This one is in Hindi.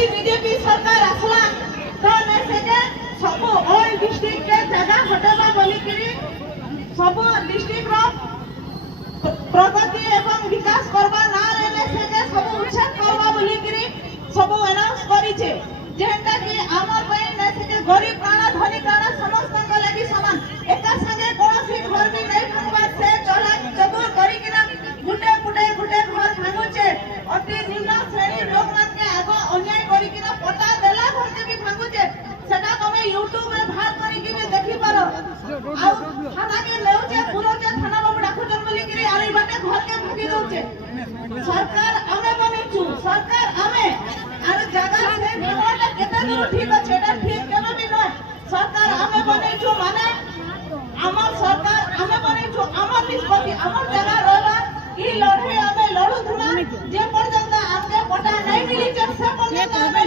यदि बीजेपी सरकार आसला तो से सब ऑल डिस्ट्रिक्ट के जगह हटेबा बोलिकी सब डिस्ट्रिक्ट रो प्रगति एवं विकास करबा ना रे से सब उच्छेद करबा बोलिकी सब अनाउंस करिছে जेंटा कि आमर पई से गरीब काना धनी काना समस्त लागि समान एका संगे कोनोसी घर भी नहीं भांगबा से चला चतुर करी किना गुटे गुटे गुटे घर भांगुचे अति निम्न श्रेणी लोग मान के आगो अन्याय करी किना पटा देला घर के भी भांगुचे सेटा तमे YouTube में भाग करी कि भी देखि पारो आ थाना के लेउचे पुरोचे थाना बाबू डाकू जन बोली कि आरी बाटे घर के भागी दोचे सरकार हमें बनेछु सरकार हमें आर जगह से भागवाटा केते दूर ठीक আছে এটা ঠিক কেন भी নয় सरकार हमें बनेछु माने আমার सरकार हमें बनेछु আমার निष्पत्ति আমার জায়গা রইলা ই লড়াই আমি লড়ুথুনা যে পর্যন্ত আমকে পটা নাই মিলিছে সে পর্যন্ত আমি